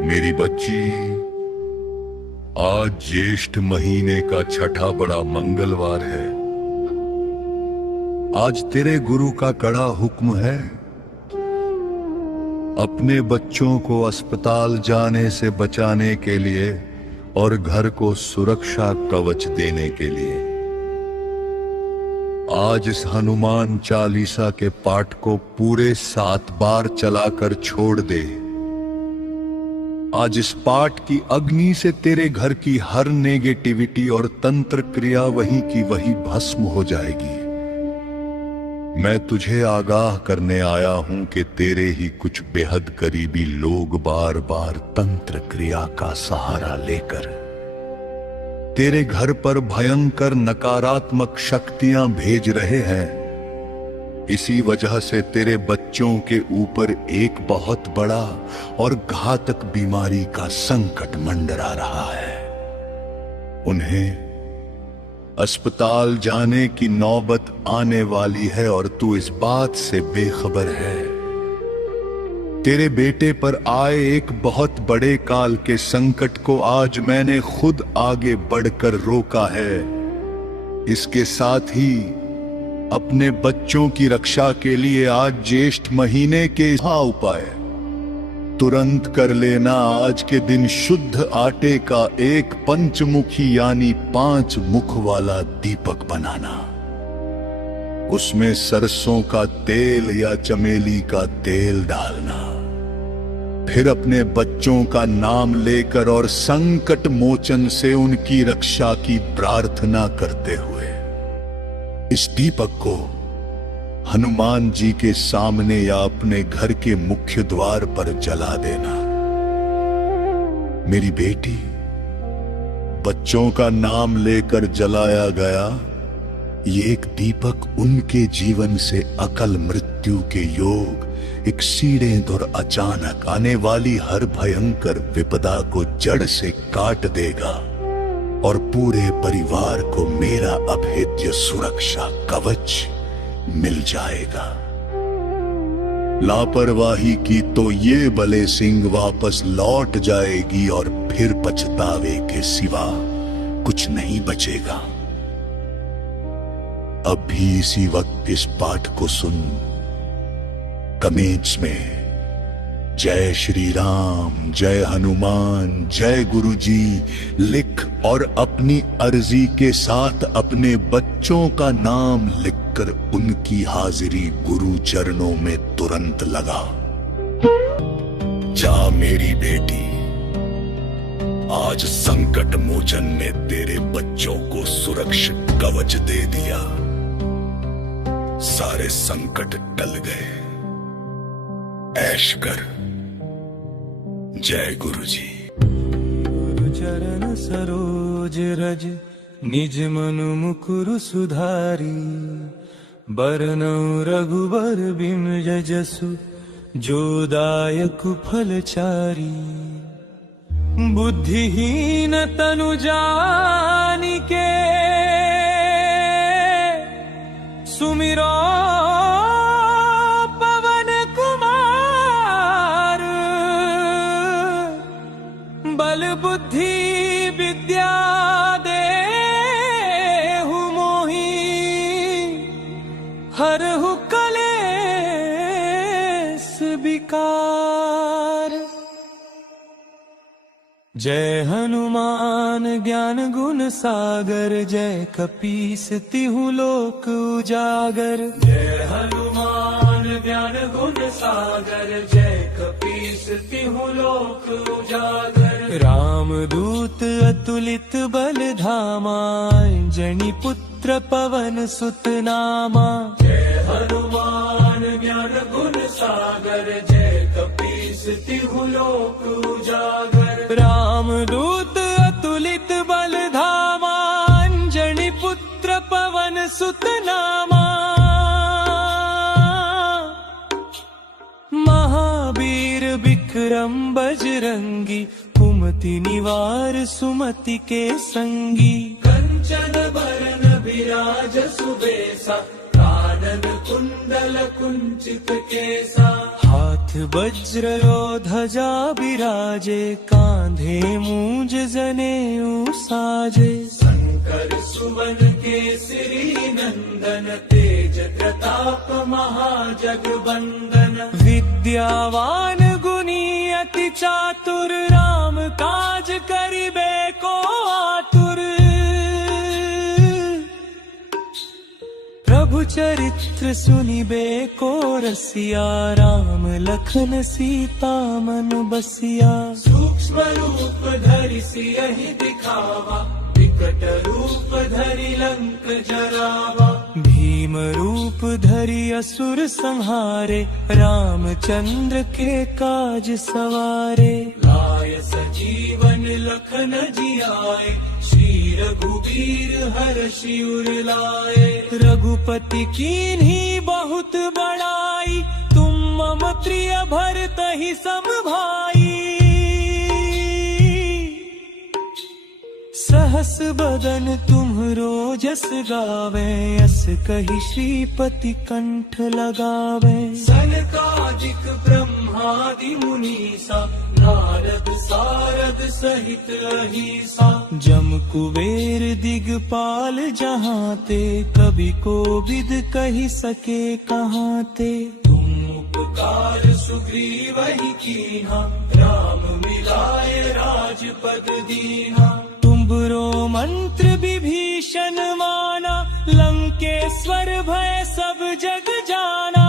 मेरी बच्ची, आज ज्येष्ठ महीने का छठा बड़ा मंगलवार है। आज तेरे गुरु का कड़ा हुक्म है, अपने बच्चों को अस्पताल जाने से बचाने के लिए और घर को सुरक्षा कवच देने के लिए। आज इस हनुमान चालीसा के पाठ को पूरे 7 बार चलाकर छोड़ दे। आज इस पाठ की अग्नि से तेरे घर की हर नेगेटिविटी और तंत्र क्रिया वहीं की वहीं भस्म हो जाएगी। मैं तुझे आगाह करने आया हूं कि तेरे ही कुछ बेहद करीबी लोग बार बार तंत्र क्रिया का सहारा लेकर तेरे घर पर भयंकर नकारात्मक शक्तियां भेज रहे हैं। इसी वजह से तेरे बच्चों के ऊपर एक बहुत बड़ा और घातक बीमारी का संकट मंडरा रहा है। उन्हें अस्पताल जाने की नौबत आने वाली है और तू इस बात से बेखबर है। तेरे बेटे पर आए एक बहुत बड़े काल के संकट को आज मैंने खुद आगे बढ़कर रोका है। इसके साथ ही अपने बच्चों की रक्षा के लिए आज ज्येष्ठ महीने के उपाय तुरंत कर लेना। आज के दिन शुद्ध आटे का एक पंचमुखी यानी 5 मुख वाला दीपक बनाना। उसमें सरसों का तेल या चमेली का तेल डालना। फिर अपने बच्चों का नाम लेकर और संकट मोचन से उनकी रक्षा की प्रार्थना करते हुए इस दीपक को हनुमान जी के सामने या अपने घर के मुख्य द्वार पर जला देना। मेरी बेटी, बच्चों का नाम लेकर जलाया गया ये एक दीपक उनके जीवन से अकल मृत्यु के योग, एक्सीडेंट और अचानक आने वाली हर भयंकर विपदा को जड़ से काट देगा और पूरे परिवार को मेरा अभेद्य सुरक्षा कवच मिल जाएगा। लापरवाही की तो ये बले सिंह वापस लौट जाएगी और फिर पछतावे के सिवा कुछ नहीं बचेगा। अब भी इसी वक्त इस पाठ को सुन। कमेंट्स में जय श्री राम, जय हनुमान, जय गुरुजी लिख और अपनी अर्जी के साथ अपने बच्चों का नाम लिखकर उनकी हाजिरी गुरु चरणों में तुरंत लगा। जा मेरी बेटी, आज संकट मोचन ने तेरे बच्चों को सुरक्षित कवच दे दिया। सारे संकट टल गए। ऐश कर। जय गुरुजी। गुरु चरण सरोज रज निज मनु मुकुरु सुधारी। बरनउँ रघुबर बिम जसु जो दायक फलचारी। बुद्धिहीन तनु जानिके सुमिरो पवन कुमार। बल बुद्धि विद्या देहु मोहि। हरहु कलेस विकार। जय हनुमान ज्ञान गुण सागर। जय कपीस तिहु लोक उजागर। जय हनुमान ज्ञान गुण सागर। जय कपीस तिहु लोक उजागर। राम दूत अतुलित बल धामा। अंजनी पुत्र पवन सुत नामा। जय हनुमान ज्ञान गुण सागर। जय कपीस तिहु लोक उजागर। रामदूत अतुलित बल धामा। अंजनी पुत्र पवन सुत नामा। महावीर विक्रम बजरंगी। कुमति निवार सुमति के संगी। कंचन बरन विराज सुबेसा। कानन कुंडल कुंचित केसा। हाथ हाथ वज्र ध्वजा बिराजे, कांधे मूंज जनेऊ साजे। शंकर सुवन केसरी नंदन, तेज प्रताप महाजगवंदन। विद्यावान गुणी अति चातुर, राम काज करिबे को आतुर। प्रभु चरित्र सुनिबे को रसिया, राम लखन सीता मन बसिया। सूक्ष्म रूप धरि सियहि दिखावा, विकट रूप धरि लंक जरावा। भीम रूप धरि असुर संहारे, रामचंद्र के काज सवारे। लाय सजीवन लखन जियाए, श्री रघुवीर हर्षि उर लाए। रघुपति कीन्ही बहुत बड़ाई, तुम मम प्रिय भरतहि सम भाई। सहस बदन तुम्हरो जस गावे, यस कहि श्रीपति कंठ लगावे। सनकादिक ब्रह्मादि मुनीसा, नारद सारद सहित अहिसा। जम कुबेर दिगपाल जहाँ ते, कवि कोविद कहि सके कहाँ ते। तुम उपकार सुग्रीवहि कीन्हा, राम मिलाय राजपद दीन्हा। तुमरो मंत्र विभीषण माना, लंकेश्वर भय सब जग जाना।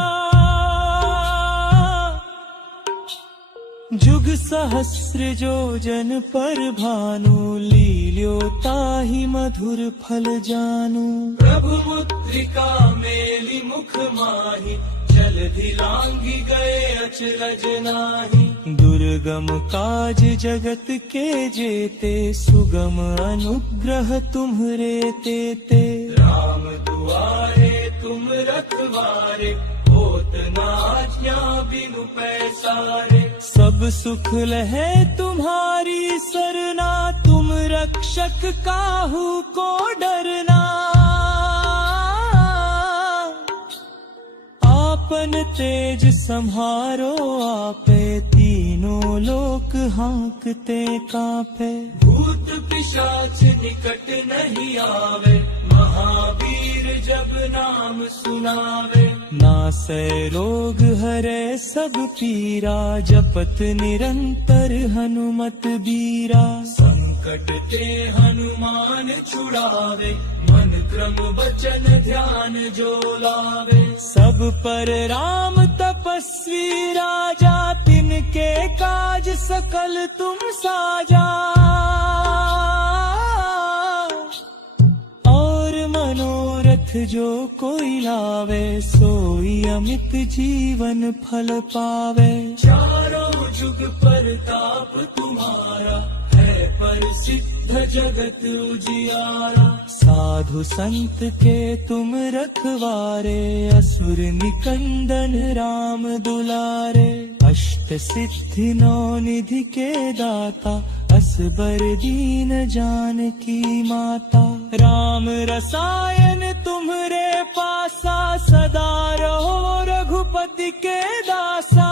जुग सहस्र जो जन पर भानु, लील्यो ताहि मधुर फल जानू। प्रभु मुद्रिका मेलि मुख माहि, जलधि लांघि गए अचरज नाहि। दुर्गम काज जगत के जेते, सुगम अनुग्रह तुम्हरे तेते। राम दुआरे तुम रखवारे, होत न आज्ञा बिनु पैसारे। सब सुख लहे तुम्हारी सरना, तुम रक्षक काहू को डरना। आपन तेज सम्हारो आपे, तीनों लोक हांकते कांपे। भूत पिशाच निकट नहीं आवे, महावीर जब नाम सुनावे। नासै रोग हरै सब पीरा, जपत निरंतर हनुमत बीरा। संकट ते हनुमान छुड़ावे, मन क्रम वचन ध्यान जो लावे। सब पर राम तपस्वी राजा, तिनके काज सकल तुम साजा। और मनोरथ जो कोई लावे, सोई अमित जीवन फल पावे। चारों जुग परताप तुम्हारा, है प्रसिद्ध जगत उजियारा। साधु संत के तुम रखवारे, असुर निकंदन राम दुलारे। अष्ट सिद्धि नौ निधि के दाता, असबर दीन जानकी माता। राम रसायन तुम्हरे पासा, सदा रहो रघुपति के दासा।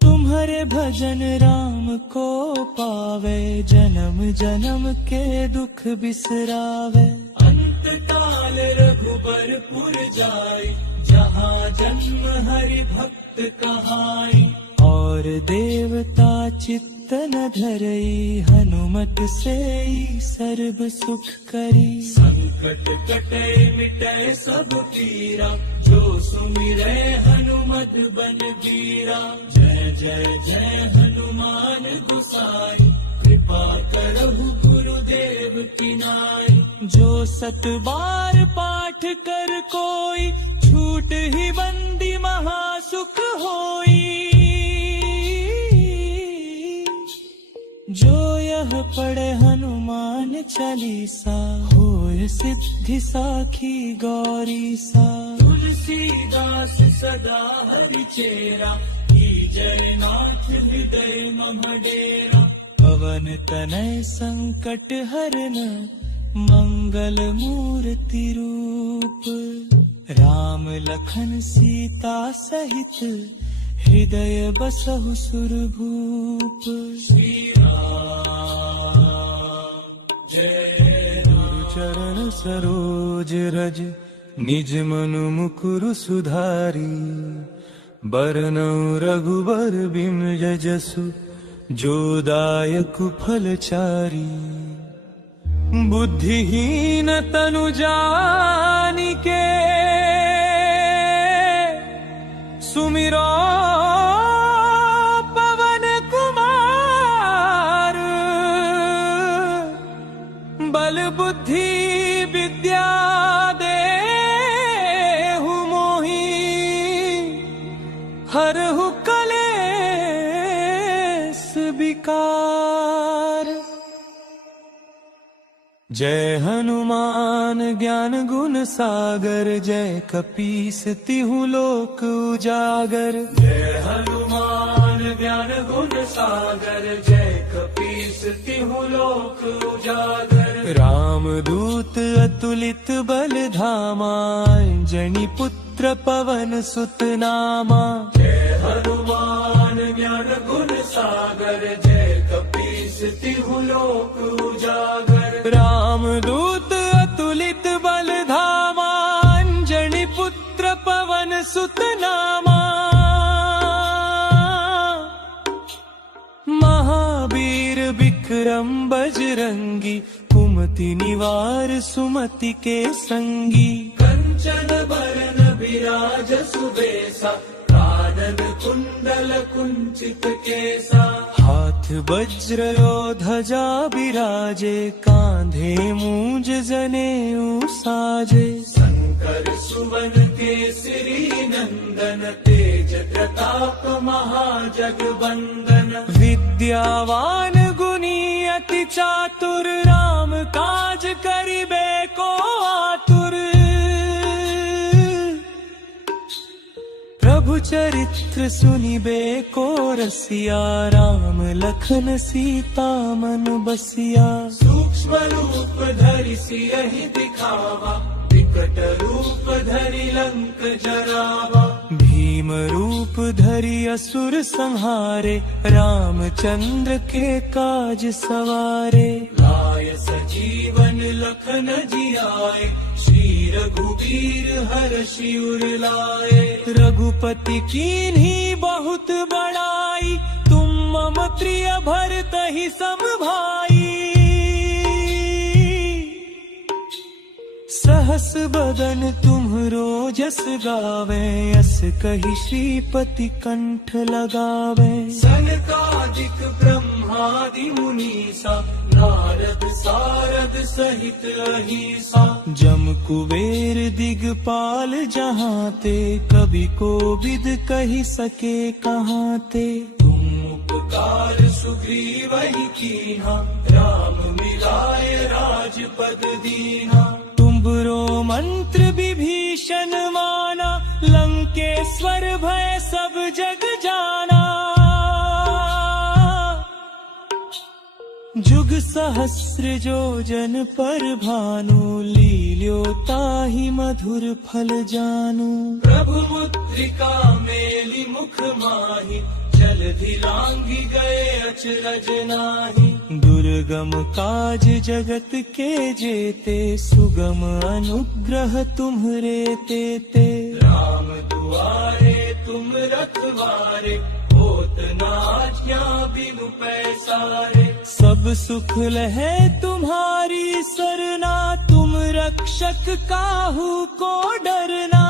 तुम्हारे भजन राम को पावे, जन्म जन्म के दुख बिसरावे। अंत काल रघुबरपुर जाई, जहाँ जन्म हरि भक्त कहाई। और देवता चित्तन धरई, हनुमत सेई सर्व सुख करी। संकट कटे मिटे सब पीरा, जो सुमिरै हनुमत बन वीरा। जय जय जय हनुमान गोसाई, कृपा करहु गुरुदेव की नाई। जो सत बार पाठ कर कोई, छूट ही बंदी महासुख होई। जो यह पढ़े हनुमान चालीसा, होय सिद्धि साखी गौरी सा। तुलसीदास सदा हरि चेरा, की जय नाथ हृदय मम डेरा। पवन तनय संकट हरन, मंगल मूर्ति रूप। राम लखन सीता सहित हृदय बसहु सुरभूप। श्री राम जय राम। चरण सरोज रज निज मनु मुकुरु सुधारी, बरनउँ रघुबर बिमल जसु जो दायक फलचारी। बुद्धिहीन तनु जानिके सुमिरो पवन कुमार। बल बुद्धि विद्या देहु मोहि, हरहु कलेस विकार। जय हनुमान ज्ञान गुण सागर, जय कपीस तिहु लोक उजागर। जय हनुमान ज्ञान गुण सागर, जय कपीस तिहु लोक उजागर। राम दूत अतुलित बल धामा, अंजनी पुत्र पवन सुत नामा। जय हनुमान ज्ञान गुण सागर, जय कपीस तिहु लोक उजागर। राम दूत अतुलित बल धामा, अंजनी पुत्र पवन सुत नामा। महावीर विक्रम बजरंगी, कुमति निवार सुमति के संगी। कंचन बरन बिराज सुबेसा, कानन कुंडल कुंचित केसा। हाथ वज्र ध्वजा बिराजे, कांधे मूंज जनेऊ साजे। शंकर सुवन केसरी नंदन, तेज प्रताप महाजगवंदन। विद्यावान गुणी अति चातुर, राम काज करिबे को आतुर। प्रभु चरित्र सुनिबे को रसिया, राम लखन सीता मन बसिया। सूक्ष्म रूप धरि सियहि दिखावा, विकट रूप धरि लंक जरावा। भीम रूप धरि असुर संहारे, रामचंद्र के काज सवारे। लाय सजीवन लखन जियाए, श्री रघुवीर हर्षि उर लाए। रघुपति कीन्ही बहुत बड़ाई, तुम मम प्रिय भरतहि सम भाई। सहस बदन तुम्हरो जस गावे, यस कहि श्रीपति कंठ लगावे। सनकादिक ब्रह्मादि मुनीसा, नारद सारद सहित अहिसा। जम कुबेर दिगपाल जहाँ ते, कवि कोविद कहि सके कहाँ ते। तुम उपकार सुग्रीवहि कीन्हा, राम मिलाय राजपद दीन्हा। तुमरो मंत्र विभीषण माना, लंकेश्वर भय सब जग जाना। जुग सहस्र जो जन पर भानु, लील्यो ताहि मधुर फल जानू। प्रभु मुद्रिका मेलि मुख माहि, जलधि लांघि गए अचरज नाहि। दुर्गम काज जगत के जेते, सुगम अनुग्रह तुम्हरे तेते। राम दुआरे तुम रखवारे, होत न आज्ञा बिनु पैसारे। सब सुख लहे तुम्हारी सरना, तुम रक्षक काहू को डरना।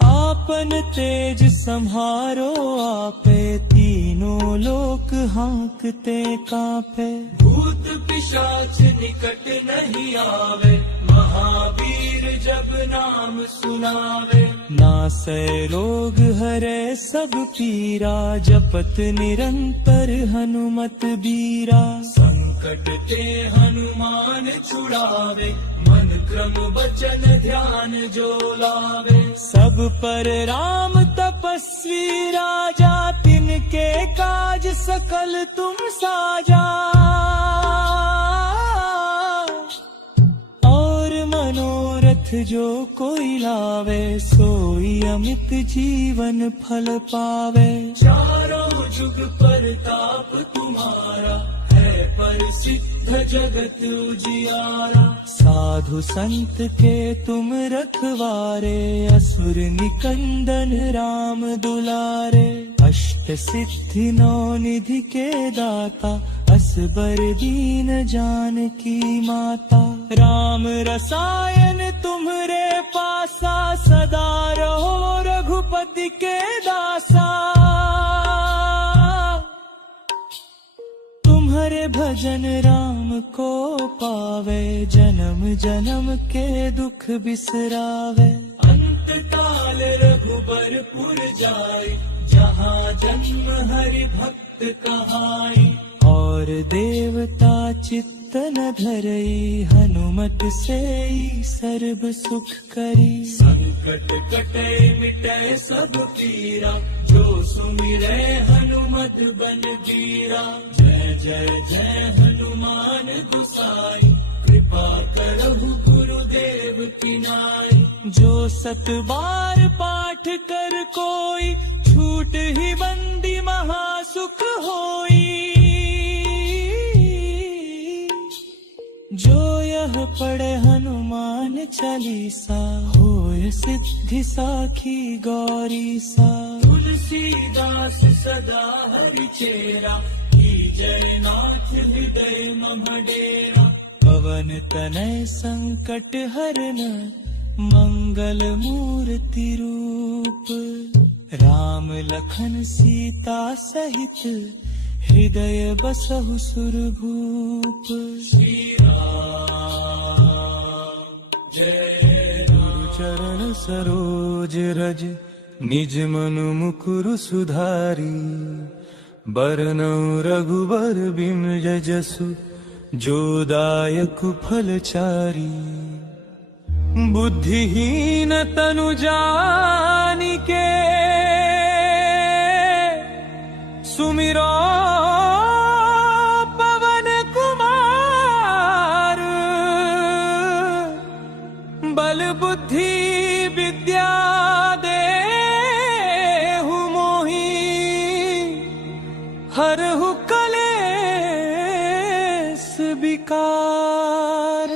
आपन तेज सम्हारो आपे, तीनों लोक हांकते कांपे। भूत पिशाच निकट नहीं आवे, महावीर जब नाम सुनावे। नासै रोग हरै सब पीरा, जपत निरंतर हनुमत बीरा। संकट ते हनुमान छुड़ावे, मन क्रम वचन ध्यान जो लावे। सब पर राम तपस्वी राजा, तिनके काज सकल तुम साजा। तीर्थ जो कोई लावे, सोई अमित जीवन फल पावे। चारों जुग परताप तुम्हारा, है प्रसिद्ध जगत उजियारा। साधु संत के तुम रखवारे, असुर निकंदन राम दुलारे। अष्ट सिद्धि नौ निधि के दाता, असबर दीन जानकी माता। राम रसायन तुम्हरे पासा, सदा रहो रघुपति के दासा। तुम्हारे भजन राम को पावे, जन्म जन्म के दुख बिसरावे। अंत काल रघुबरपुर जाई, जहाँ जन्म हरि भक्त कहाई। और देवता चित्त न धरई, हनुमत से सर्व सुख करी। संकट कटे मिटे सब पीरा, जो सुमिरे हनुमत बन बीरा। जय जय जय हनुमान गोसाई, कृपा करहु गुरुदेव की नाई। जो सत बार पाठ कर कोई, छूट ही बंदी महासुख होई। जो यह पढ़े हनुमान चालीसा, होय सिद्धि साखी गौरी सा। तुलसीदास सदा हरि चेरा, की जय नाथ हृदय मम डेरा। पवन तनय संकट हरन, मंगल मूर्ति रूप। राम लखन सीता सहित, हृदय बसहु सुरभूप। श्री राम जय राम। चरण सरोज रज, निज मनु मुकुरु सुधारी। बरनउँ रघुबर बिमल जसु, जो दायक फल चारी। बुद्धिहीन तनु जानिके, सुमिरो पवन कुमार। बल बुद्धि विद्या देहु मोहि, हरहु कलेस विकार।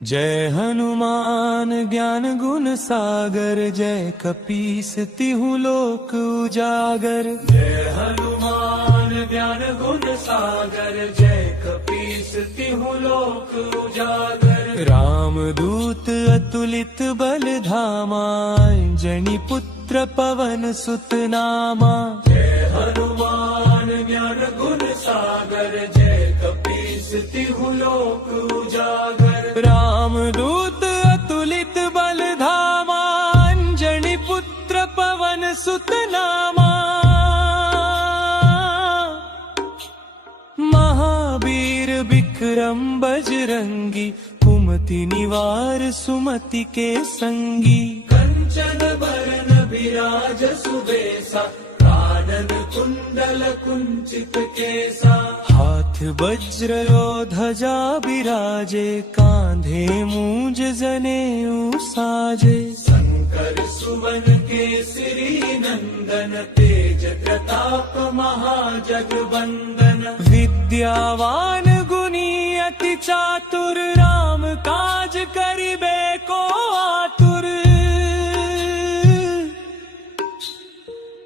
जय हनुमान ज्ञान गुण सागर, जय कपीस तिहु लोक उजागर। जय हनुमान ज्ञान गुण सागर, जय कपीस तिहु लोक उजागर। राम दूत अतुलित बल धामा, अंजनी पुत्र पवन सुत नामा। जय हनुमान ज्ञान गुण सागर, जय कपीस तिहु लोक उजागर। राम दूत अतुलित बल धामा, अंजनी पुत्र पवन सुत नामा। महावीर विक्रम बजरंगी, कुमति निवार सुमति के संगी। कंचन बरन बिराज सुबेसा, कानन कुंडल कुंचित केसा। हाथ वज्र और ध्वजा बिराजे, कांधे मूंज जनेऊ साजे। शंकर सुवन केसरी नंदन, तेज प्रताप महाजगवंदन। विद्यावान गुणी अति चातुर, राम काज करिबे को आतुर।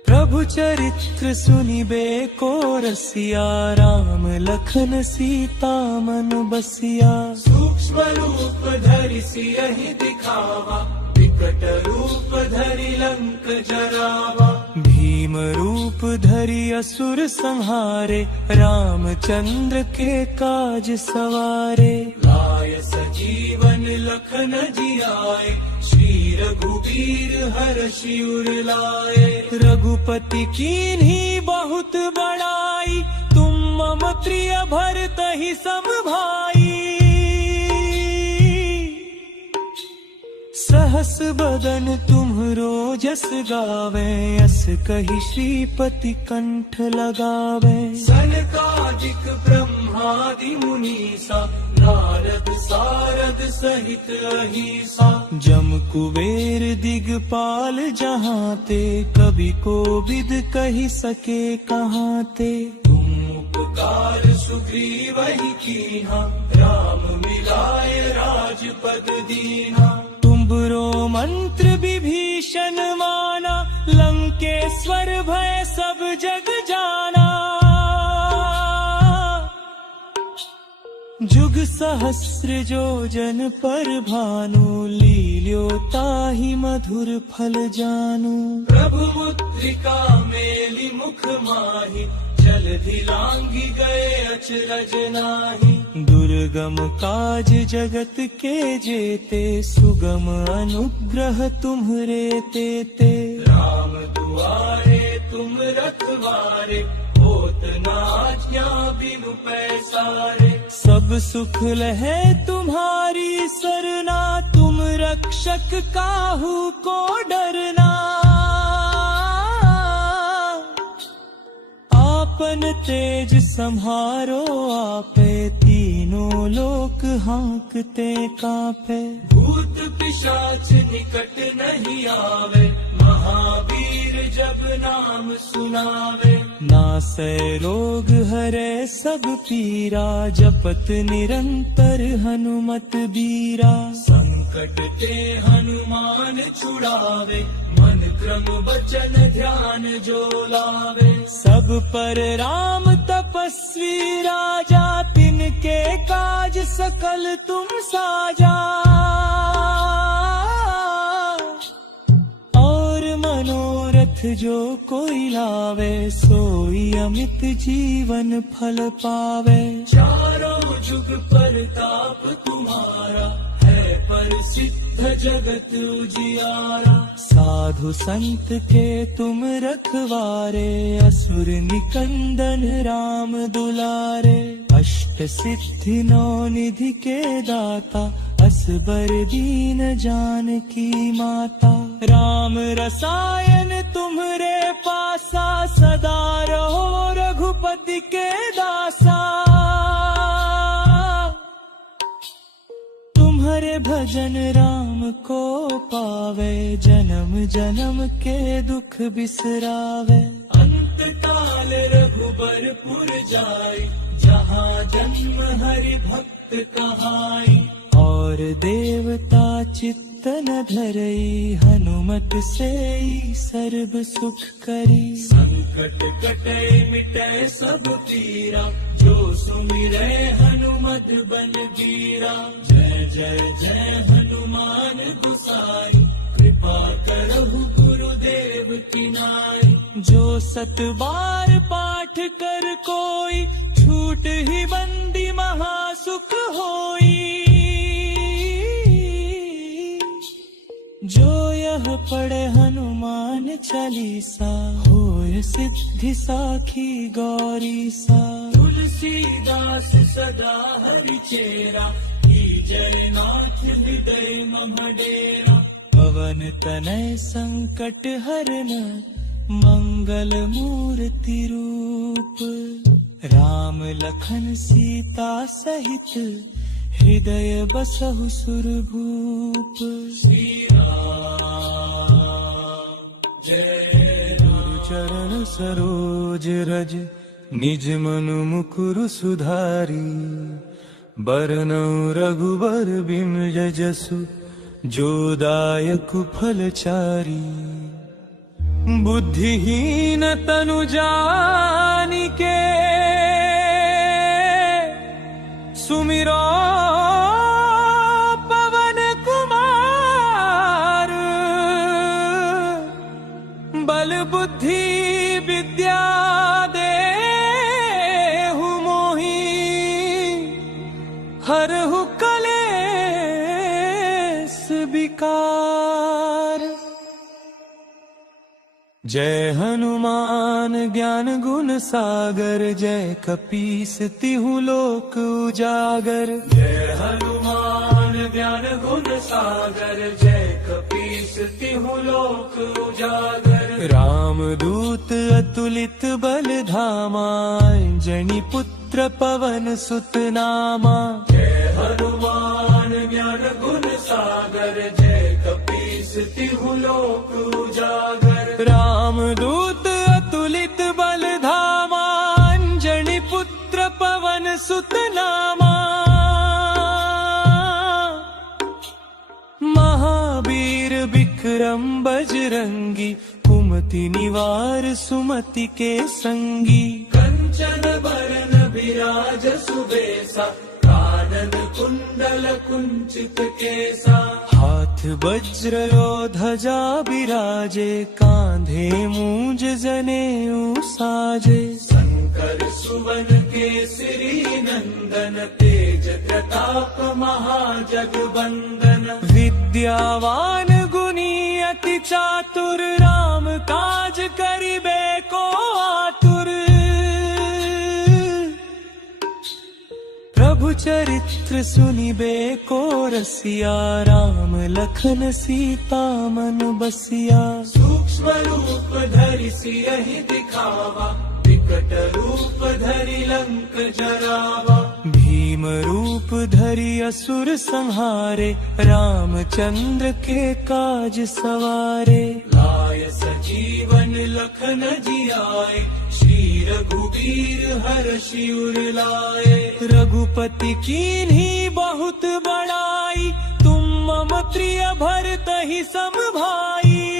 प्रभु चरित्र सुनिबे को रसिया, राम लखन सीता मन बसिया। सूक्ष्म रूप धरि सियहि दिखावा, विकट रूप धरि लंक जरावा। भीम रूप धरि असुर संहारे, रामचंद्र के काज सवारे। लाय सजीवन लखन जियाए, श्री रघुवीर हर्षि उर लाए। रघुपति कीन्ही बहुत बड़ाई, तुम मम प्रिय भरतहि सम भाई। सहस हस बदन तुम्हरो जस गावे, अस कही श्रीपति कंठ लगावे। सनकादिक ब्रह्मादि मुनीसा, नारद सारद सहित अहिसा। जम कुबेर दिगपाल जहाँ ते, कवि कोविद कही सके कहाँ ते। तुम उपकार सुग्रीव ही कीन्हा, राम मिलाय राजपद दीन्हा। तुम्हरो मंत्र विभीषण माना, लंकेश्वर भय सब जग जाना। जुग सहस्र जो जन पर भानु, लील्यो ताहि मधुर फल जानू। प्रभु मुद्रिका मेलि मुख माहि, जलधि लांघि गए अचरज नाहि। दुर्गम काज जगत के जेते, सुगम अनुग्रह तुम्हरे तेते। राम दुआरे तुम रखवारे, होत न आज्ञा बिनु पैसारे। सब सुख लहे तुम्हारी सरना, तुम रक्षक काहू को डरना। आपन तेज सम्हारो आपे, तीनों लोक हांकते कांपे। भूत पिशाच निकट नहीं आवे, महावीर जब नाम सुनावे। नासै रोग हरे सब पीरा, जपत निरंतर हनुमत बीरा। संकट ते हनुमान छुड़ावे, मन क्रम वचन ध्यान जो लावे। सब पर राम तपस्वी राजा, तिनके काज सकल तुम साजा। और मनोरथ जो कोई लावे, सोई अमित जीवन फल पावे। चारों जुग परताप तुम्हारा, है प्रसिद्ध जगत उजियारा। साधु संत के तुम रखवारे, असुर निकंदन राम दुलारे। अष्ट सिद्धि नौ निधि के दाता, असबर दीन जानकी माता। राम रसायन तुम्हरे पासा, सदा रहो रघुपति के दासा। तुम्हारे भजन राम को पावे, जन्म जन्म के दुख बिसरावे। अंत काल रघुबरपुर जाई, जहाँ जन्म हरि भक्त कहाई। और देवता चित्तन धरई, हनुमत से सर्व सुख करी। संकट कटे मिटे सब पीरा, जो सुमिरे हनुमत बल बीरा। जय जय जय हनुमान गुसाई, कृपा करहु गुरुदेव की नाई। जो सत बार पाठ कर कोई, छूट ही बंदी महासुख होई। जो यह पढ़े हनुमान चालीसा, होय सिद्धि साखी गौरीसा। तुलसीदास सदा हरि चेरा, जय नाथ हृदय मम डेरा। पवन तनय संकट हरन, मंगल मूर्ति रूप। राम लखन सीता सहित, हृदय बसहु सुरभूप। श्री राम जय राम। चरण सरोज रज, निज मनु मुकुरु सुधारी। बरनउँ रघुबर बिमल जसु, जो दायक फलचारी। बुद्धिहीन तनु जानिके, सुमिरो पवन कुमार। बल बुद्धि विद्या देहु मोहि, हरहु कलेस विकार। जय हनुमान ज्ञान गुण सागर, जय कपीस तिहु लोक उजागर। जय हनुमान ज्ञान गुण सागर, जय कपीस तिहु लोक उजागर। राम दूत अतुलित बल धामा, अंजनी पुत्र पवन सुत नामा। जय हनुमान ज्ञान गुण सागर, जय कपीस तिहु लोक उजागर। राम दूत अतुलित बल धामा, अंजनी पुत्र पवन सुत नामा। महावीर विक्रम बजरंगी, कुमति निवार सुमति के संगी। कंचन बरन बिराज सुबेसा, कानन कुंडल कुंचित केसा। हाथ वज्र और ध्वजा बिराजे, कांधे मूंज जनेऊ साजे। शंकर सुवन केसरी नंदन, तेज प्रताप महाजगवंदन। विद्यावान गुणी अति चातुर, राम काज करिबे को आतुर। प्रभु चरित्र सुनिबे को रसिया, राम लखन सीता मन बसिया। सूक्ष्म रूप धरि सियहि दिखावा, विकट रूप धरि लंक जरावा। भीम रूप धरि असुर संहारे, रामचंद्र के काज सवारे। लाय सजीवन लखन जियाए, श्री रघुवीर हर्षि उर लाए। रघुपति कीन्ही बहुत बड़ाई, तुम मम प्रिय भरतहि सम भाई।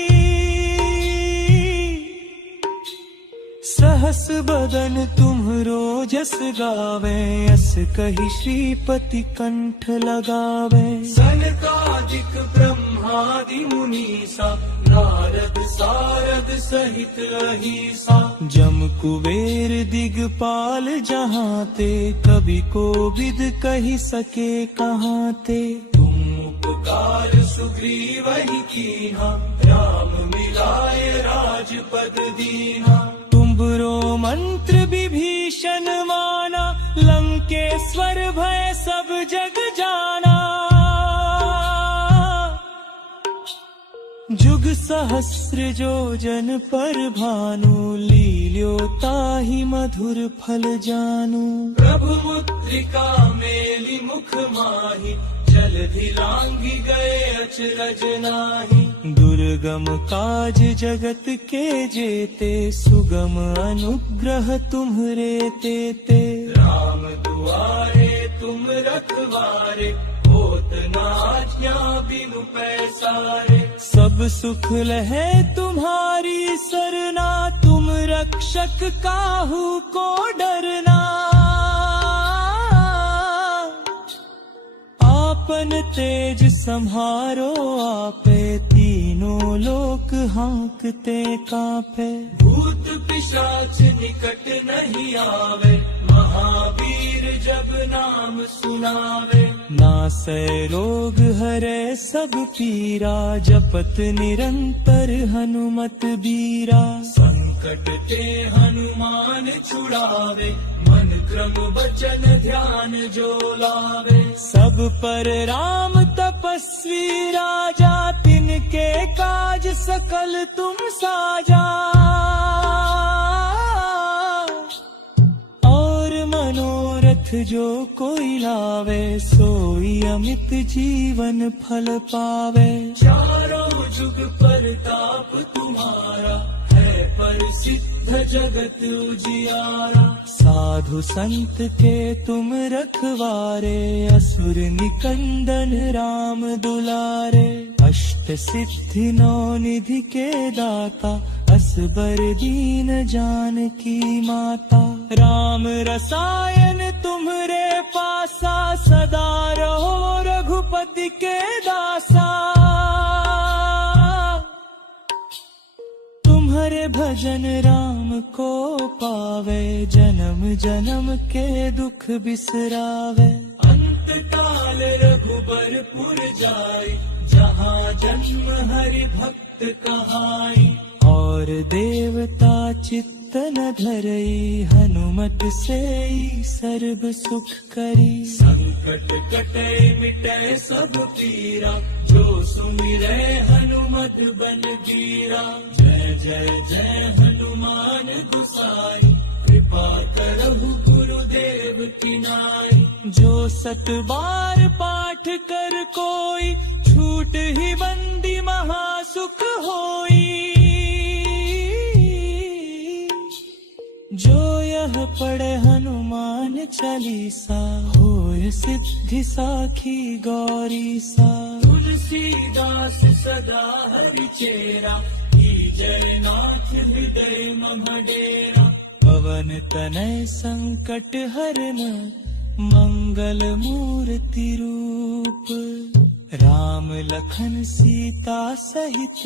सहस बदन तुम्हरो जस गावे, अस कहि श्रीपति कंठ लगावे। सनकादिक ब्रह्मादि मुनीसा, नारद सारद सहित अहीसा। जम कुबेर दिगपाल जहाँ ते, कवि कोविद कहि सके कहाँ ते। तुम उपकार सुग्रीवहि कीन्हा, राम मिलाय राजपद दीन्हा। तुम्हरो मंत्र विभीषण माना, लंकेश्वर भय सब जग जाना। जुग सहस्र जो जन पर भानु, लील्यो ताहि मधुर फल जानू। प्रभु मुद्रिका मेलि मुख माहि, जलधि लांघि गए अचरज नाहि। दुर्गम काज जगत के जेते, सुगम अनुग्रह तुम्हरे तेते। राम दुआरे तुम रखवारे, होत न आज्ञा बिनु पैसारे। सब सुख लहे तुम्हारी सरना, तुम रक्षक काहू को डरना। आपन तेज सम्हारो आपे, तीनों लोक हांकते कांपे। भूत पिशाच निकट नहीं आवे, महावीर जब नाम सुनावे। नासै रोग हरै सब पीरा, जपत निरंतर हनुमत बीरा। संकट ते हनुमान छुड़ावे, मन क्रम वचन ध्यान जो लावे। सब पर राम तपस्वी राजा, तिनके काज सकल तुम साजा। और मनोरथ जो कोई लावे, सोई अमित जीवन फल पावे। चारों जुग परताप तुम्हारा, है प्रसिद्ध जगत उजियारा। साधु संत के तुम रखवारे, असुर निकंदन राम दुलारे। अष्ट सिद्धि नौ निधि के दाता, असबर दीन जानकी माता। राम रसायन तुम्हरे पासा, सदा रहो रघुपति के दासा। तुम्हारे भजन राम को पावे, जन्म जन्म के दुख बिसरावे। अंत काल रघुबर पुर जाई, जहाँ जन्म हरि भक्त कहाई। और देवता चित्त न धरई, हनुमत से सर्व सुख करी। संकट कटे मिटे सब पीरा, जो सुमिरै हनुमत बल बीरा। जय जय जय हनुमान गुसाई, कृपा करहु गुरुदेव की नाई। जो 7 बार पाठ कर कोई, छूट ही बंदी महासुख होई। जो यह पढ़े हनुमान चालीसा, होय सिद्धि साखी गौरी सा। तुलसीदास सदा हरि चेरा, जय नाथ हृदय मम डेरा। पवन तनय संकट हरन, मंगल मूर्ति रूप। राम लखन सीता सहित,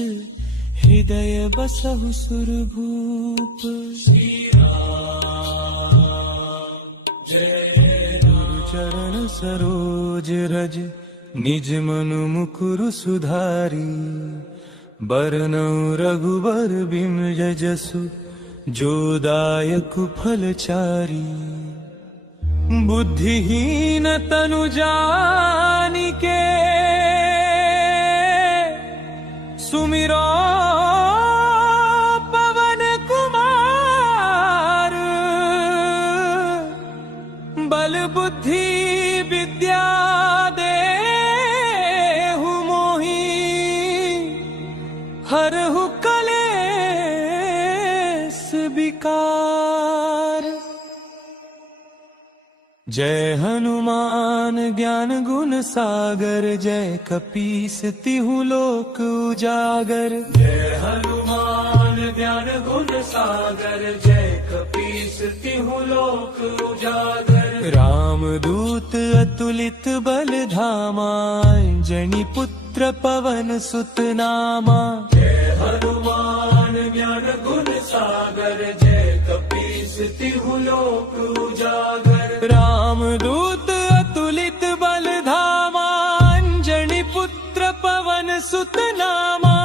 हृदय बसहु सुरभूप। श्री राम जय राम। चरण सरोज रज, निज मनु मुकुरु सुधारी। बरनउँ रघुबर बिमल जसु, जो दायक फल चारी। बुद्धिहीन तनु जानिके, सुमिरो पवन कुमार। बल बुद्धि विद्या देहु मोहि, हरहु कलेस विकार। जय हनुमान ज्ञान गुण सागर, जय कपीस तिहु लोक उजागर। जय हनुमान ज्ञान गुण सागर, जय कपीस तिहु लोक उजागर। राम दूत अतुलित बल धामा, अंजनी पुत्र पवन सुत नामा। जय हनुमान ज्ञान गुण सागर, जय कपीस तिहु लोक उजागर। राम दूत अतुलित बल धामा, अंजनी पुत्र पवन सुत नामा।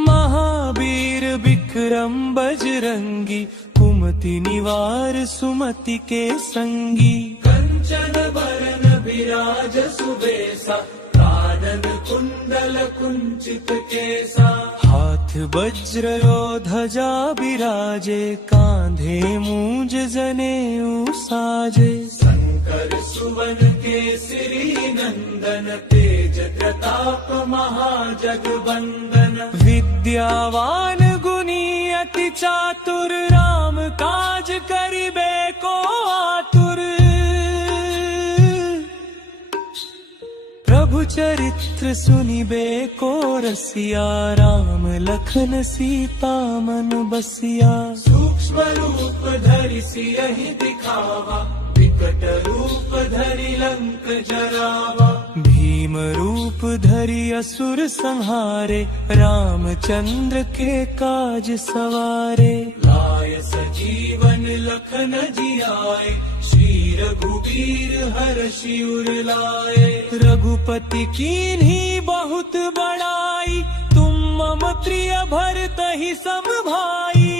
महावीर विक्रम बजरंगी, कुमति निवार सुमति के संगी। कंचन बरन बिराज सुबेसा, कानन कुंडल कुंचित केसा। हाथ वज्र यो ध्वजा बिराजे, कांधे मूंज जनेऊ साजे। शंकर सुवन केसरी नंदन, तेज प्रताप महाजगवंदन। विद्यावान गुणी अति चातुर, राम काज करिबे को आतुर। प्रभु चरित्र सुनिबे को रसिया, राम लखन सीता मन बसिया। सूक्ष्म रूप धरि सियहि दिखावा, विकट रूप धरि लंक जरावा। भीम रूप धरि असुर संहारे, रामचंद्र के काज सवारे। लाय सजीवन लखन जियाए, श्री रघुवीर हर्षि उर लाए। रघुपति कीन्ही बहुत बड़ाई, तुम मम प्रिय भरतहि सम भाई।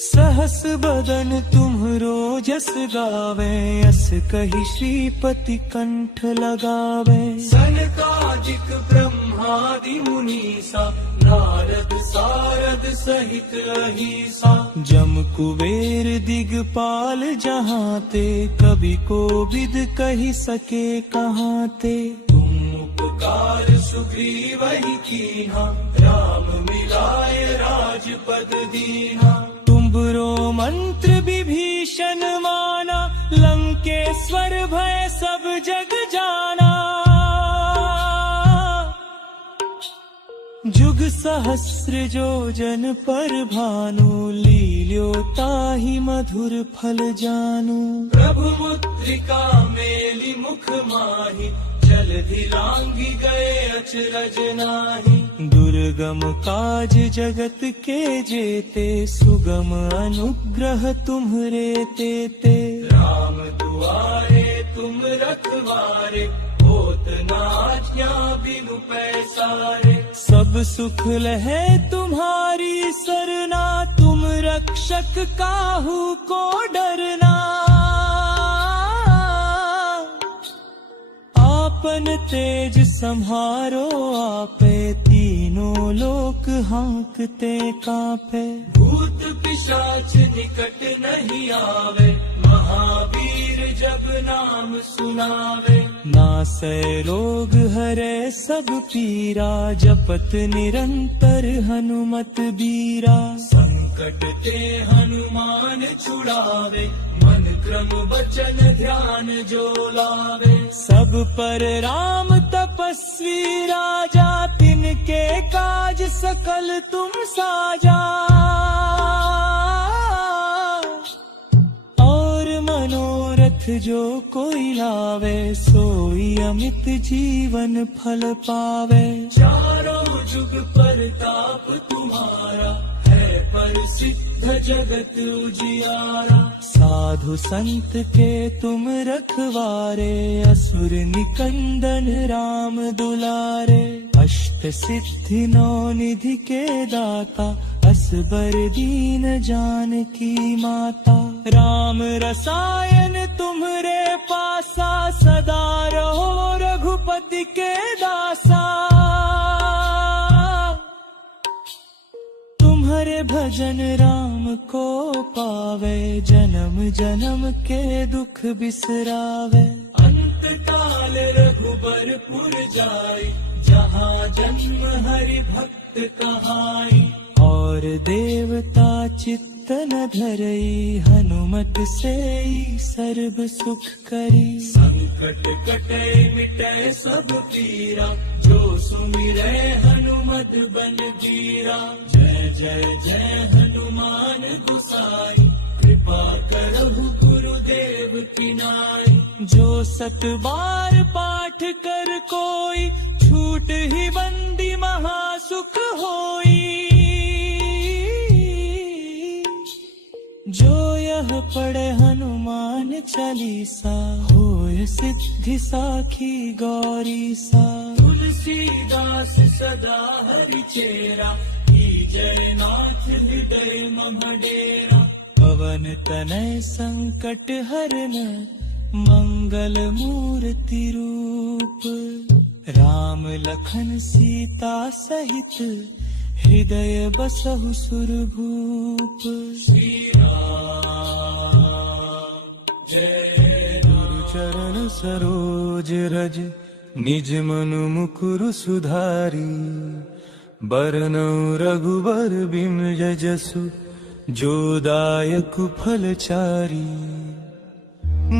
सहस बदन तुम्हरो जस गावे, अस कहि श्रीपति कंठ लगावे। सनकादिक ब्रह्मादि मुनीसा, नारद सारद सहित अहिसा। जम कुबेर दिगपाल जहाँ ते, कवि कोविद कहि सके कहाँ ते। तुम उपकार सुग्रीवहि कीन्हा, राम मिलाय राजपद दीन्हा। तुम्हरो मंत्र विभीषण माना, लंकेश्वर भय सब जग जाना। जुग सहस्र जो जन पर भानु, लील्यो ताहि मधुर फल जानु। प्रभु मुद्रिका मेलि मुख माहि, जलधि लांघि गए अचरज नाहि। दुर्गम काज जगत के जेते, सुगम अनुग्रह तुम्हरे तेते। राम दुआरे तुम रखवारे, होत ना आज्ञा बिनु पैसारे। सब सुख लहे तुम्हारी सरना, तुम रक्षक काहू को डरना। आपन तेज संहारो आपे, तीनों लोक हाँकते कांपे। भूत पिशाच निकट नहीं आवे, महावीर जब नाम सुनावे। नासै रोग हरे सब पीरा, जपत निरंतर हनुमत बीरा। संकट ते हनुमान छुड़ावे, मन क्रम वचन ध्यान जो लावे। सब पर राम तपस्वी राजा, तिनके काज सकल तुम साजा। और मनोरथ जो कोई लावे, सोई अमित जीवन फल पावे। चारों जुग परताप तुम्हारा, है पर सिद्ध जगत उजियारा। साधु संत के तुम रखवारे, असुर निकंदन राम दुलारे। अष्ट सिद्धि नौ निधि के दाता, असबर दीन जानकी माता। राम रसायन तुम्हरे पासा, सदा रहो रघुपति के दासा। तुम्हारे भजन राम को पावे, जन्म जन्म के दुख बिसरावे। अंत काल रघुबरपुर जाई, जहाँ जन्म हरि भक्त कहाई। और देवता चित्त न धरई, हनुमत से सर्व सुख करी। संकट कटे मिटे सब पीरा, जो सुमिरे हनुमत बल बीरा। जय जय जय हनुमान गुसाई, कृपा करहु गुरुदेव की नाई। जो सत बार पाठ कर कोई, छूट ही बंदी महासुख होई। जो यह पढ़े हनुमान चालीसा, होय सिद्धि साखी गौरी सा। तुलसीदास सदा हरि चेरा, जय नाथ हृदय मम डेरा। पवन तनय संकट हरन, मंगल मूर्ति रूप। राम लखन सीता सहित, हृदय बसहु सुरभूप। श्री राम जय गुरु चरण सरोज रज, निज मनु मुकुरु सुधारी। बरनउँ रघुबर बिमल जसु, जो दायक फल चारी।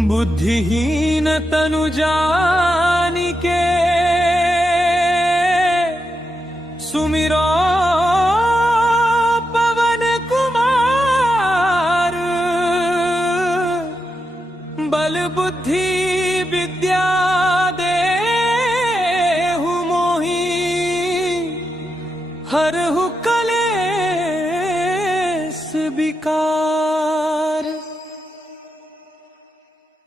बुद्धिहीन तनु जानिके, सुमिरो पवन कुमार। बल बुद्धि विद्या देहु मोहि, हरहु कलेस विकार।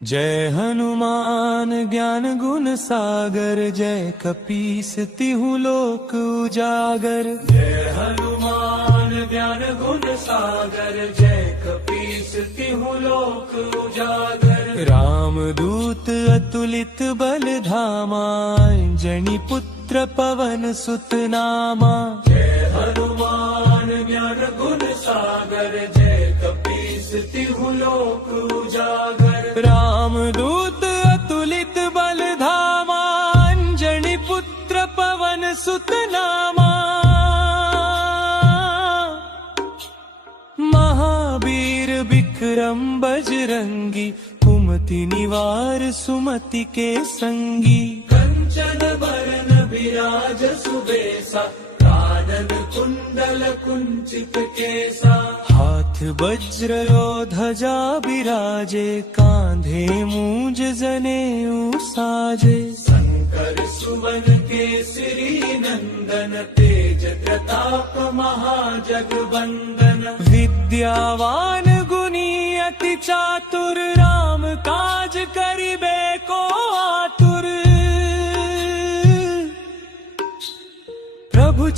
जय हनुमान ज्ञान गुण सागर, जय कपीस तिहु लोक उजागर। जय हनुमान ज्ञान गुण सागर, जय कपीस तिहु लोक उजागर। राम दूत अतुलित बल धामा, अंजनी पुत्र पवन सुत नामा। जय हनुमान ज्ञान गुण सागर, जय कपीस तिहु लोक उजागर। राम दूत अतुलित बल धामा, अंजनी पुत्र पवन सुत नामा। महावीर विक्रम बजरंगी, कुमति निवार सुमति के संगी। कंचन बरन बिराज सुबेसा, कानन कुंडल कुंचित केसा। हाथ वज्र और ध्वजा बिराजे, कांधे मूंज जनेऊ साजे। शंकर सुवन केसरी नंदन, तेज प्रताप महाजगवंदन। विद्यावान गुणी अति चातुर, राम काज करिबे को आतुर।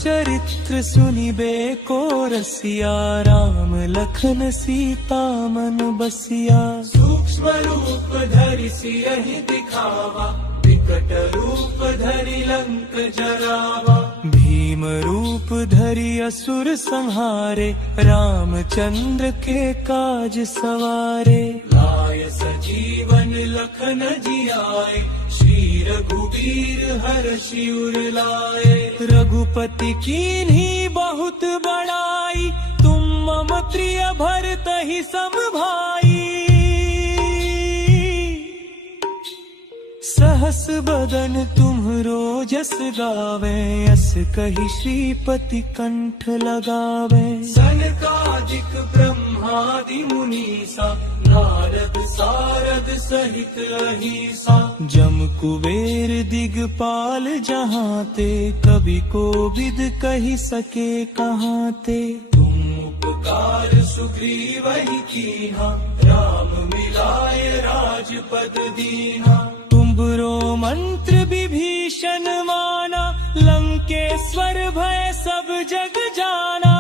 चरित्र सुनिबे को रसिया, राम लखन सीता मन बसिया। सूक्ष्म रूप धरि सियहि दिखावा, विकट रूप धरि लंक जरावा। भीम रूप धरि असुर संहारे, रामचंद्र के काज सवारे। लाय सजीवन लखन जियाए, श्री रघुवीर हर्षि उर लाए। रघुपति कीन्ही बहुत बड़ाई, तुम मम प्रिय भरतहि सम भाई। सहस बदन तुम्हरो जस गावे, अस कहि श्रीपति कंठ लगावे। सनकादिक ब्रह्मादि मुनीसा, नारद सारद सहित अहिसा। जम कुबेर दिगपाल जहाँ ते, कवि कोविद कहि सके कहाँ ते। तुम उपकार सुग्रीवहि कीन्हा, राम मिलाय राजपद दीन्हा। तुम्हरो मंत्र विभीषण माना, लंकेश्वर भय सब जग जाना।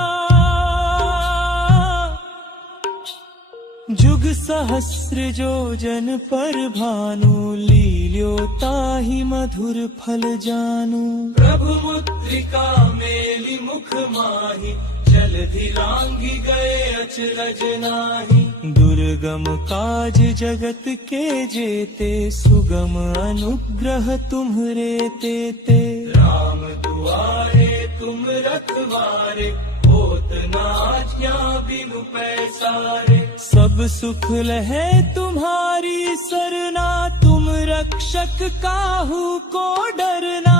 जुग सहस्र जो जन पर भानु, लील्यो ताहि मधुर फल जानु। प्रभु मुद्रिका मेलि मुख माहि, जलधि लांघि गए अचरज नाहि। दुर्गम काज जगत के जेते, सुगम अनुग्रह तुम्हरे तेते। राम दुआरे तुम रखवारे, होत न आज्ञा बिनु पैसारे। सब सुख लहै तुम्हारी सरना, तुम रक्षक काहू को डरना।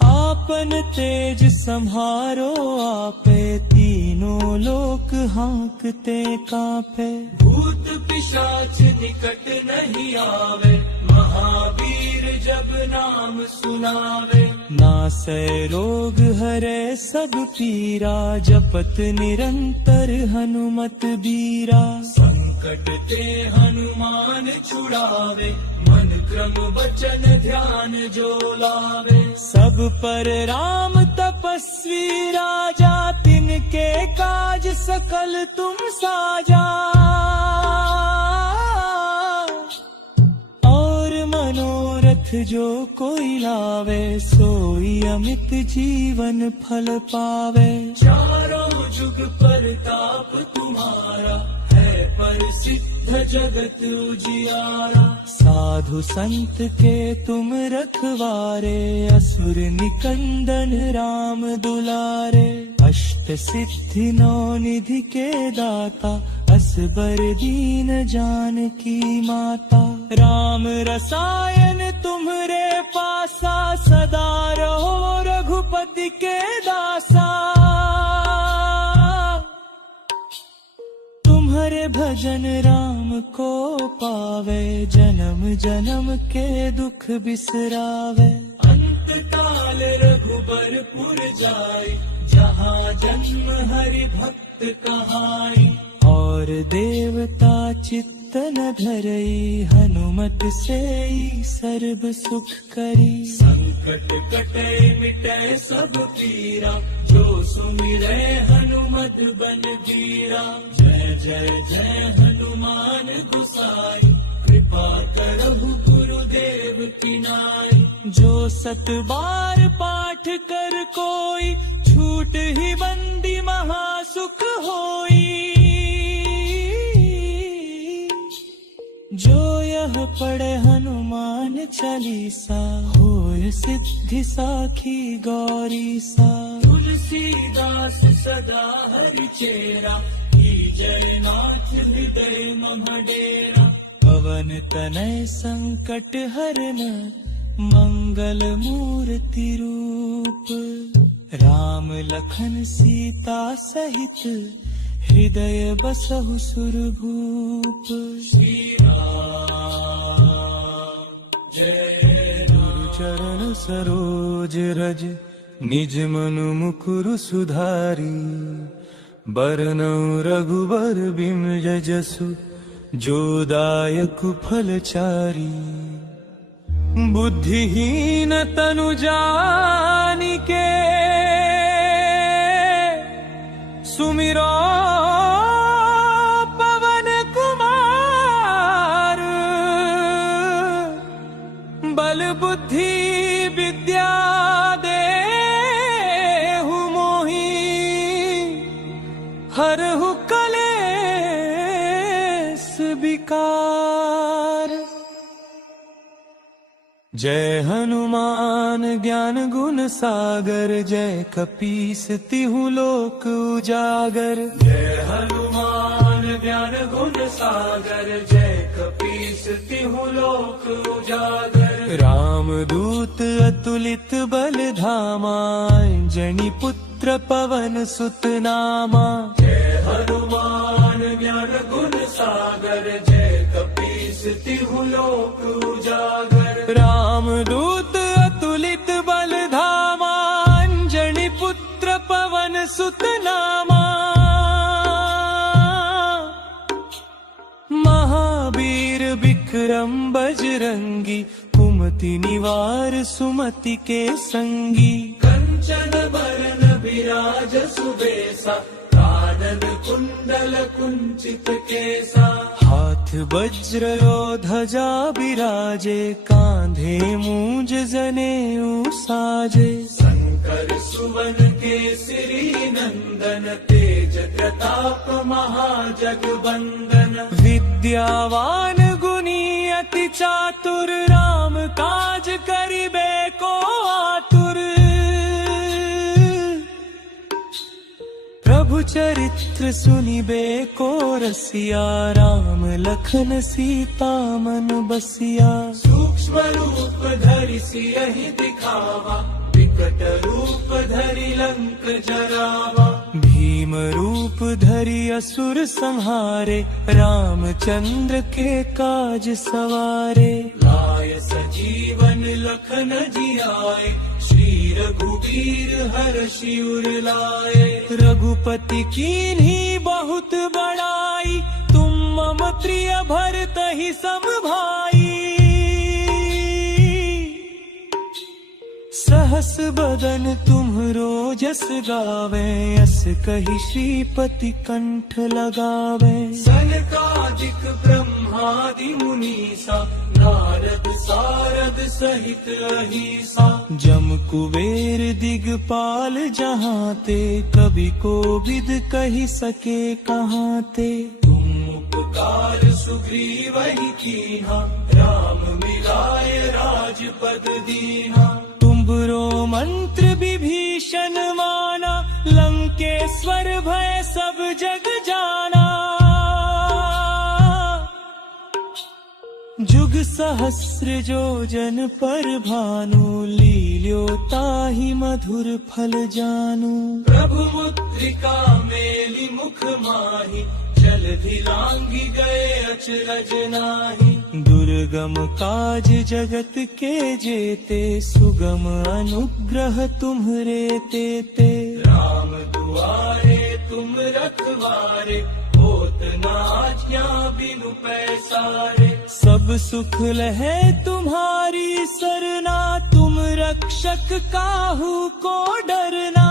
आपन तेज सम्हारो आपे, तीनों लोक हांकते कांपे। भूत पिशाच निकट नहीं आवे, महावीर जब नाम सुनावे। नासै रोग हरै सब पीरा, जपत निरंतर हनुमत बीरा। संकट ते हनुमान छुड़ावे, मन क्रम वचन ध्यान जो लावे। सब पर राम तपस्वी राजा, तिनके काज सकल तुम साजा। और मनोरथ जो कोई लावे, सोई अमित जीवन फल पावे। चारों जुग परताप तुम्हारा, है प्रसिद्ध जगत उजियारा। साधु संत के तुम रखवारे, असुर निकंदन राम दुलारे। अष्ट सिद्धि नौ निधि के दाता, असबर दीन जानकी माता। राम रसायन तुम्हरे पासा, सदा रहो रघुपति के दासा। तुम्हारे भजन राम को पावे, जन्म जन्म के दुख बिसरावे। अंत काल रघुबरपुर जाय, जहाँ जन्म हरि भक्त कहाई। और देवता चित्त न धरई, हनुमत से सर्व सुख करी। संकट कटे मिटे सब पीरा, जो सुमिरै हनुमत बल बीरा। जय जय जय हनुमान गोसाई, कृपा करहु गुरुदेव की नाई। जो सत बार पाठ कर कोई, छूट ही बंदी महासुख होई। जो यह पढ़े हनुमान चालीसा, होय सिद्धि साखी गौरी सा। तुलसीदास सदा हरि चेरा, जय नाथ हृदय मम डेरा। पवन तनय संकट हरन, मंगल मूर्ति रूप। राम लखन सीता सहित, हृदय बसहु सुरभूप। श्री राम जय। गुरु चरण सरोज रज, निज मनु मुकुरु सुधारी। बरनउँ रघुबर बिमल जसु, जो दायक फल चारी। बुद्धिहीन तनु जानिके सुमिरो पवन कुमार। बल बुद्धि विद्या देहु मोहि हरहु कलेस विकार। जय हनुमान ज्ञान गुण सागर, जय कपीस तिहु लोक उजागर। जय हनुमान ज्ञान गुण सागर, जय कपीस तिहु लोक उजागर। राम दूत अतुलित बल धामा, अंजनी पुत्र पवन सुत नामा। जय हनुमान ज्ञान गुण सागर, जय कपीस तिहु लोक उजागर। राम दूत अतुलित बल धामा, अंजनी पुत्र पवन सुत नामा। महावीर विक्रम बजरंगी, कुमति निवार सुमति के संगी। कंचन बरन विराज सुबेसा, कानन कुंडल कुंचित केसा। हाथ वज्र ध्वजा बिराजे, कांधे मूंज जनेऊ साजे। शंकर सुवन केसरी नंदन, तेज प्रताप महाजगवंदन। विद्यावान गुणी अति चातुर, राम काज करिबे को आतुर। प्रभु चरित्र सुनिबे को रसिया, राम लखन सीता मन बसिया। सूक्ष्म रूप धरि सियहि दिखावा, विकट रूप धरि लंक जरावा। भीम रूप धरि असुर संहारे, रामचंद्र के काज सवारे। लाय सजीवन लखन जियाए, श्री रघुवीर हर्षि उर लाए। रघुपति कीन्ही बहुत बड़ाई, तुम मम प्रिय भरतहि सम भाई। सहस बदन तुम्हरो जस गावे, अस कहि श्रीपति कंठ लगावे। सनकादिक ब्रह्मादि मुनीसा, नारद सारद सहित अहिसा। जम कुबेर दिगपाल जहाँ ते, कवि कोविद कहि सके कहाँ ते। तुम उपकार सुग्रीवहि कीन्हा, राम मिलाए राजपद दीन्हा। तुम्हरो मंत्र विभीषण माना, लंकेश्वर भय सब जग जाना। जुग सहस्र जो जन पर भानु, लील्यो ताहि मधुर फल जानू। प्रभु मुद्रिका मेलि मुख माहि, जलधि लांघि गए अचरज नाहि। दुर्गम काज जगत के जेते, सुगम अनुग्रह तुम्हरे तेते। राम दुआरे तुम रखवारे, होत न आज्ञा बिनु पैसारे। सब सुख लहे तुम्हारी सरना, तुम रक्षक काहू को डरना।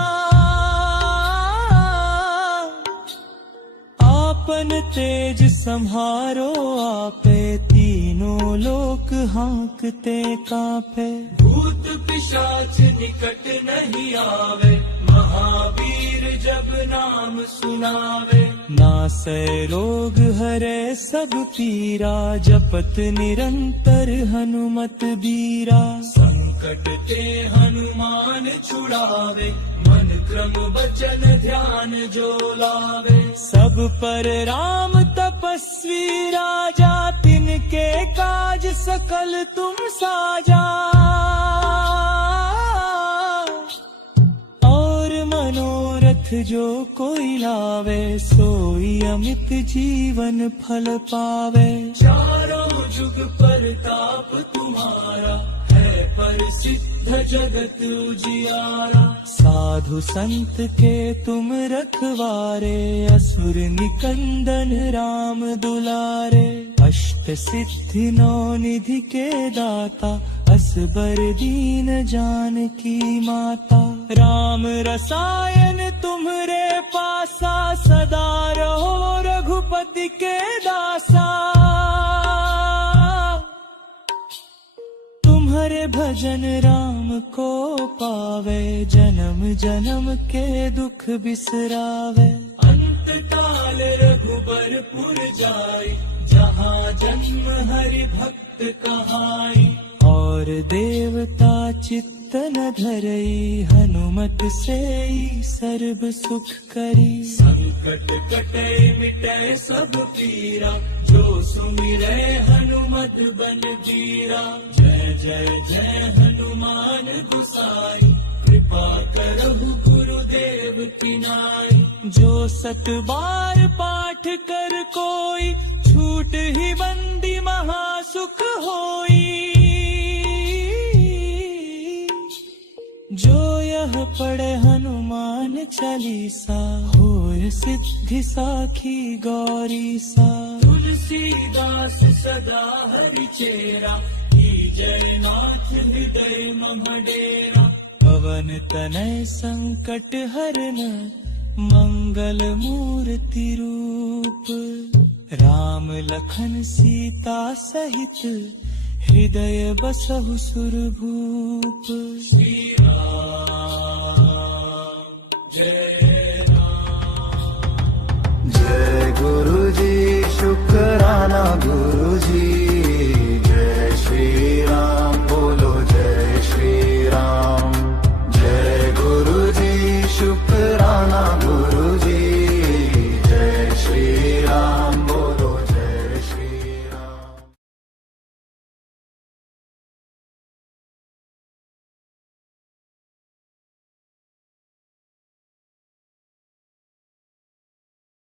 आपन तेज सम्हारो आपे, तीनों लोक हांकते कांपे। भूत पिशाच निकट नहीं आवे, महावीर जब नाम सुनावे। नासै रोग हरै सब पीरा, जपत निरंतर हनुमत बीरा। संकट ते हनुमान छुड़ावे, मन क्रम बचन ध्यान जो लावे। सब पर राम तपस्वी राजा, तिनके काज सकल तुम साजा। और मनोरथ जो कोई लावे, सोई अमित जीवन फल पावे। चारों जुग परताप तुम्हारा, है प्रसिद्ध जगत उजियारा। साधु संत के तुम रखवारे, असुर निकंदन राम दुलारे। अष्ट सिद्धि नौ निधि के दाता, असबर दीन जानकी माता, राम रसायन तुम्हरे पासा, सदा रहो रघुपति के दासा। तुम्हारे भजन राम को पावे, जन्म जन्म के दुख बिसरावे। अंत काल रघुबरपुर जाई, जहाँ जन्म हरि भक्त कहाई। और देवता चित्त न धरई, हनुमत से सर्व सुख करी। संकट कटे मिटे सब पीरा, जो सुमिरै हनुमत बल बीरा। जय जय जय हनुमान गोसाई, कृपा करहु गुरुदेव की नाई। जो सत बार पाठ कर कोई, छूट ही बंदी महासुख होई। जो यह पढ़े हनुमान चालीसा, होय सिद्धि साखी गौरी सा। तुलसीदास सदा हरि चेरा, जय नाथ हृदय मम डेरा। पवन तनय संकट हरन, मंगल मूर्ति रूप। राम लखन सीता सहित, हृदय बसहु सुरभूप। श्री राम जय राम। जय गुरु जी शुक्राना गुरु